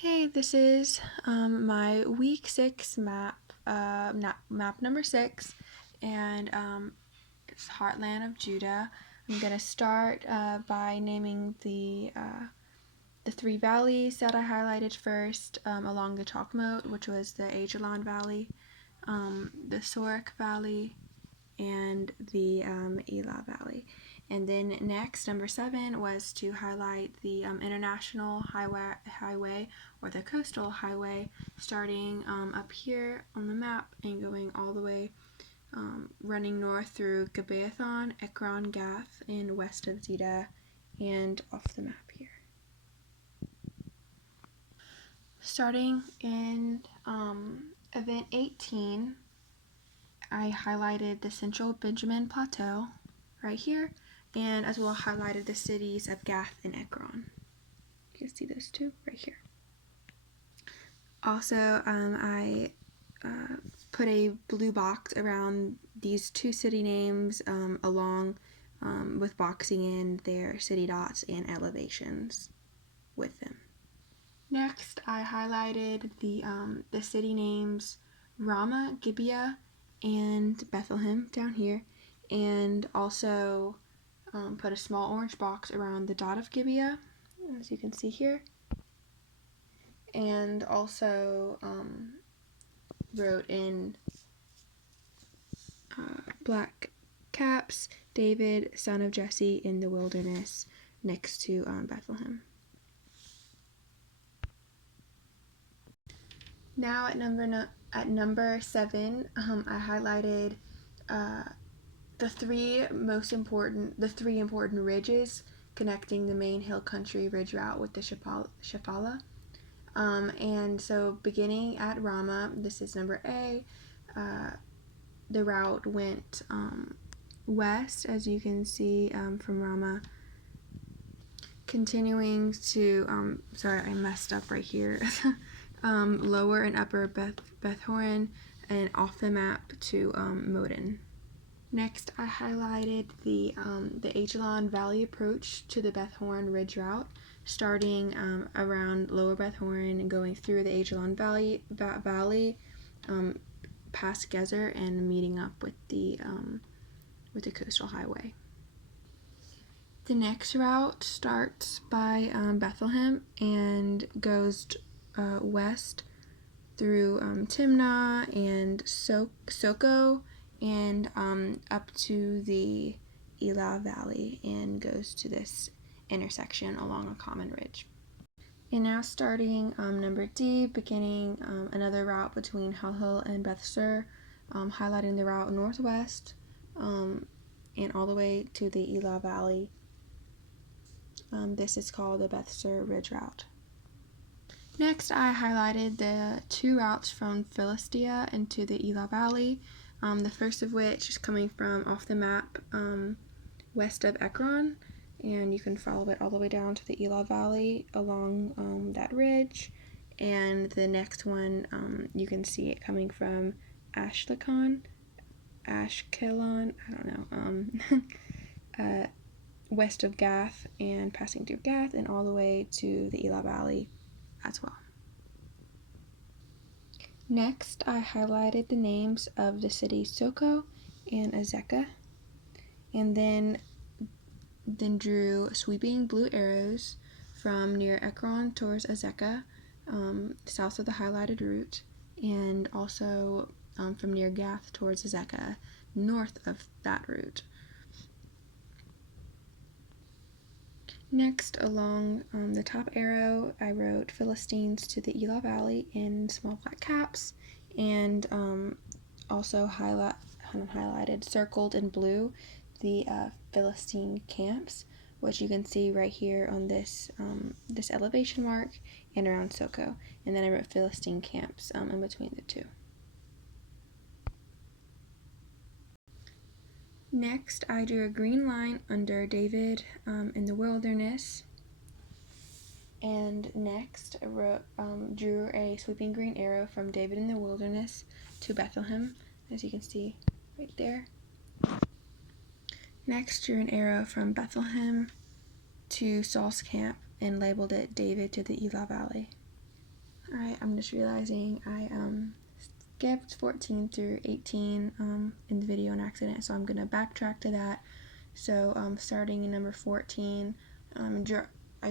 Hey, this is my week 6 map, map number 6, and it's Heartland of Judah. I'm gonna start by naming the three valleys that I highlighted first along the chalk moat, which was the Ajalon Valley, the Sorek Valley, and the Elah Valley. And then next, number 7 was to highlight the international highway or the coastal highway, starting up here on the map and going all the way, running north through Gibeathon, Ekron, Gath, and west of Ziddah, and off the map here. Starting in event 18, I highlighted the central Benjamin Plateau right here, and as well highlighted the cities of Gath and Ekron. You can see those two right here. Also, I put a blue box around these two city names along with boxing in their city dots and elevations with them. Next, I highlighted the city names Ramah, Gibeah, and Bethlehem down here, and also put a small orange box around the dot of Gibeah, as you can see here, and also wrote in black caps, David, son of Jesse, in the wilderness next to Bethlehem. Now at number 7, I highlighted the three important ridges connecting the main hill country ridge route with the Shephala. And so beginning at Ramah, this is number A, the route went west, as you can see from Ramah, continuing to, sorry, I messed up right here, lower and upper Beth Horon, and off the map to Modin. Next, I highlighted the Ajalon Valley approach to the Beth Horon Ridge route, starting around Lower Beth Horon and going through the Ajalon Valley, past Gezer, and meeting up with the coastal highway. The next route starts by Bethlehem and goes west through Timnah and Soko, and up to the Elah Valley, and goes to this intersection along a common ridge. And now starting number D, beginning another route between Halhil and Beth Sur, highlighting the route northwest and all the way to the Elah Valley. This is called the Beth Sur Ridge Route. Next, I highlighted the two routes from Philistia into the Elah Valley, the first of which is coming from off the map west of Ekron, and you can follow it all the way down to the Elah Valley along that ridge. And the next one, you can see it coming from Ashkelon, I don't know, west of Gath, and passing through Gath and all the way to the Elah Valley as well. Next, I highlighted the names of the cities Soko and Azekah, and then drew sweeping blue arrows from near Ekron towards Azekah, south of the highlighted route, and also from near Gath towards Azekah, north of that route. Next, along the top arrow, I wrote Philistines to the Elah Valley in small black caps, and also highlighted, circled in blue, the Philistine camps, which you can see right here on this elevation mark and around Soko. And then I wrote Philistine camps in between the two. Next, I drew a green line under David in the wilderness. And next, I drew a sweeping green arrow from David in the wilderness to Bethlehem, as you can see right there. Next, drew an arrow from Bethlehem to Saul's camp and labeled it David to the Elah Valley. Alright, I'm just realizing I skipped 14 through 18 in the video on accident, so I'm going to backtrack to that. So starting in number 14, I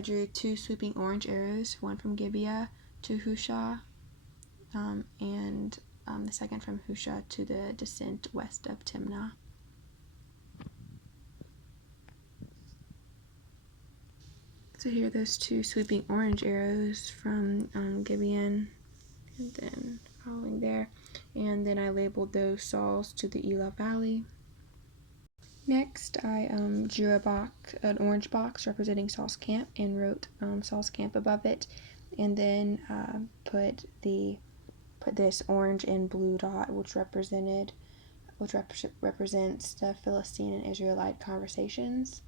drew 2 sweeping orange arrows, one from Gibeah to Hushah, and the second from Hushah to the descent west of Timnah. So here are those 2 sweeping orange arrows from Gibeon, and then following there, and then I labeled those Sauls to the Elah Valley. Next, I drew an orange box representing Saul's camp, and wrote Saul's camp above it, and then put this orange and blue dot, which represents the Philistine and Israelite conversations.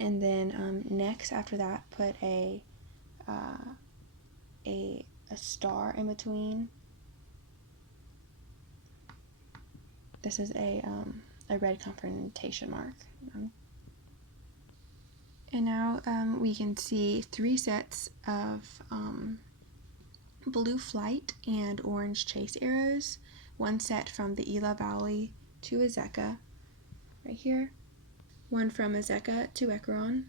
And then next, after that, put a star in between. This is a red confrontation mark. And now we can see 3 sets of blue flight and orange chase arrows. One set from the Elah Valley to Azekah, right here. One from Azekah to Ekron,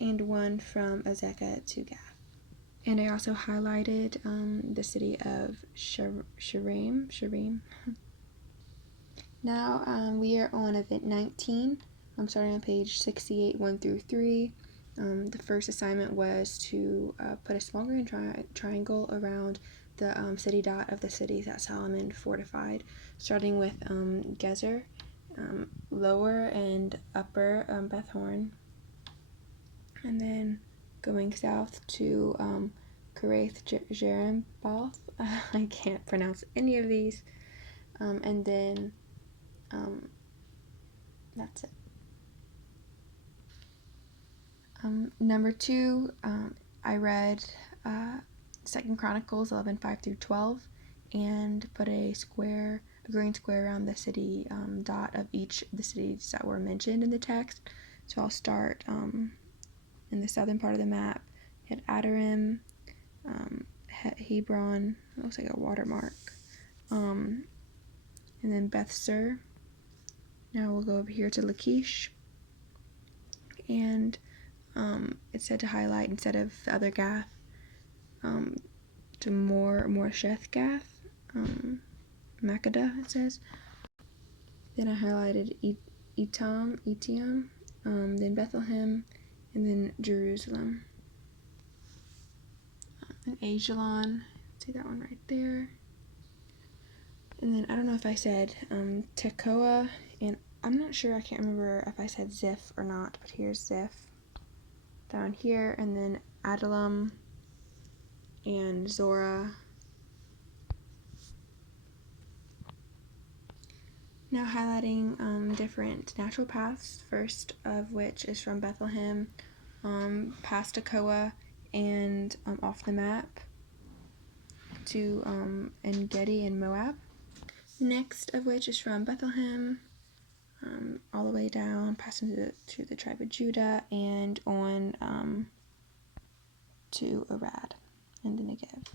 and one from Azekah to Gath. And I also highlighted the city of Sharim. Now we are on event 19. I'm starting on page 68, 1 through 3. The first assignment was to put a small green triangle around the city dot of the cities that Solomon fortified, starting with Gezer, lower and upper Beth Horon, and then going south to Karath Jerimbath. I can't pronounce any of these. And then that's it. Number 2, I read 2 Chronicles 11:5 through 12, and put a green square around the city dot of each of the cities that were mentioned in the text. So I'll start in the southern part of the map. Hit Adoram, Hebron, it looks like a watermark, and then Beth-Sur. Now we'll go over here to Lachish, and it said to highlight, instead of the other Gath, to Moresheth Gath, Makkedah, it says. Then I highlighted Etiam, then Bethlehem, and then Jerusalem. And Ajalon, see that one right there. And then I don't know if I said Tekoa, and I'm not sure, I can't remember if I said Ziph or not, but here's Ziph down here, and then Adullam and Zorah. Now highlighting different natural paths, first of which is from Bethlehem past Tekoa and off the map to En-Gedi in Moab. Next of which is from Bethlehem all the way down, passing to the tribe of Judah, and on to Arad and the Negev.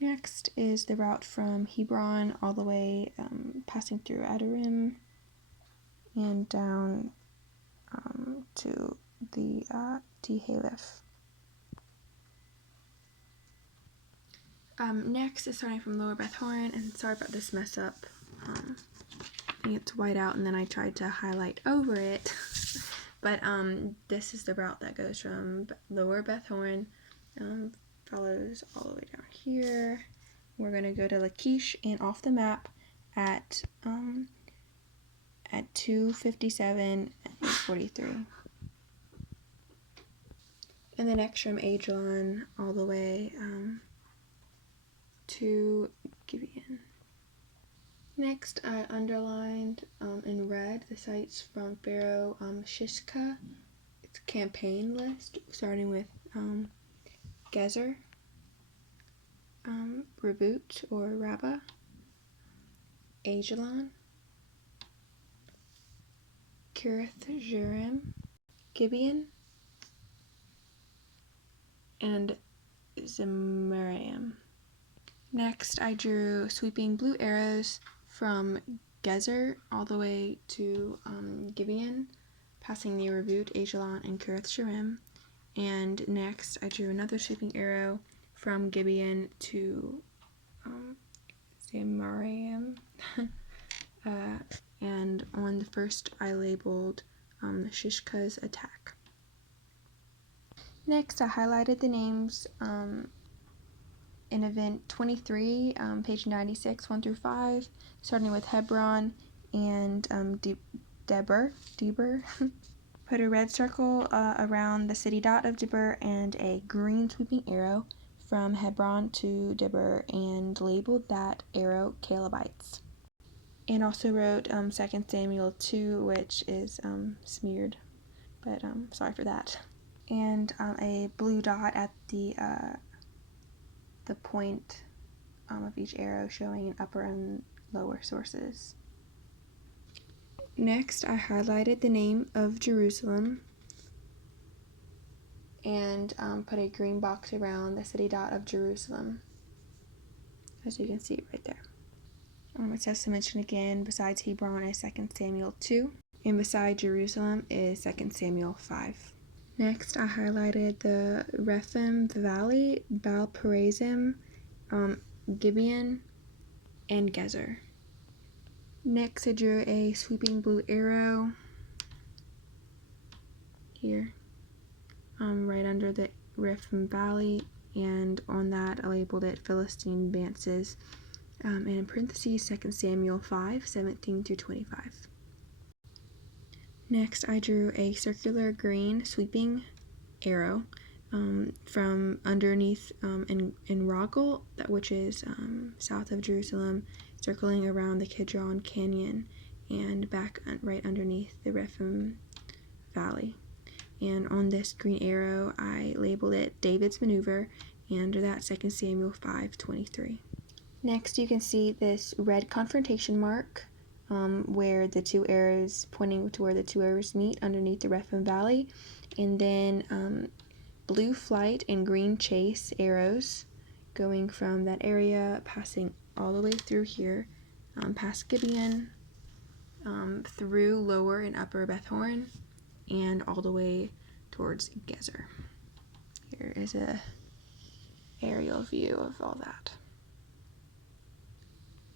Next is the route from Hebron all the way, passing through Adoram and down to the Tehalif. Next is starting from Lower Beth Horon, and sorry about this mess up. It's white out, and then I tried to highlight over it. But this is the route that goes from Lower Beth Horon, follows all the way down here. We're going to go to Lachish and off the map at 2:57 and 43. And the next from Ajalon all the way to Gibeon. Next, I underlined in red the sites from Pharaoh Shishka. It's a campaign list, starting with Gezer, Reboot or Rabbah, Ajalon, Kirath Jearim, Gibeon, and Zemarium. Next, I drew sweeping blue arrows from Gezer all the way to Gibeon, passing near Revut, Ajalon, and Kirath Sharim. And next, I drew another sweeping arrow from Gibeon to Zemarium. And on the first, I labeled Shishka's attack. Next, I highlighted the names in event 23, page 96, 1 through 5, starting with Hebron and Deber. Put a red circle around the city dot of Deber and a green sweeping arrow from Hebron to Deber, and labeled that arrow Calebites. And also wrote 2 Samuel 2, which is smeared, but sorry for that. And a blue dot at the point of each arrow, showing upper and lower sources. Next, I highlighted the name of Jerusalem and put a green box around the city dot of Jerusalem, as you can see right there. It says to mention again, besides Hebron is 2 Samuel 2, and beside Jerusalem is 2 Samuel 5. Next, I highlighted the Rephaim Valley, Baal Perazim, Gibeon, and Gezer. Next, I drew a sweeping blue arrow here, right under the Rephaim Valley, and on that I labeled it Philistine Dances, and in parentheses 2 Samuel 5, 17 through 25. Next, I drew a circular green sweeping arrow from underneath in Rogel, which is south of Jerusalem, circling around the Kidron Canyon and back right underneath the Rephaim Valley. And on this green arrow, I labeled it David's Maneuver, and under that 2 Samuel 5:23. Next, you can see this red confrontation mark where the two arrows pointing to where the two arrows meet underneath the Rephaim Valley, and then blue flight and green chase arrows going from that area, passing all the way through here, past Gibeon, through lower and upper Beth-horon, and all the way towards Gezer. Here is a aerial view of all that.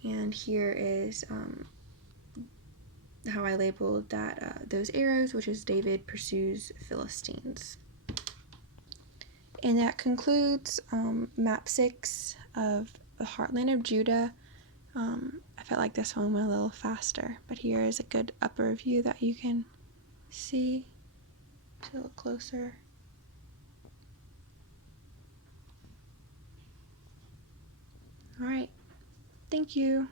And here is how I labeled that those arrows, which is David pursues Philistines. And that concludes map 6 of the Heartland of Judah. I felt like this one went a little faster, but here is a good upper view that you can see to look closer. All right, thank you.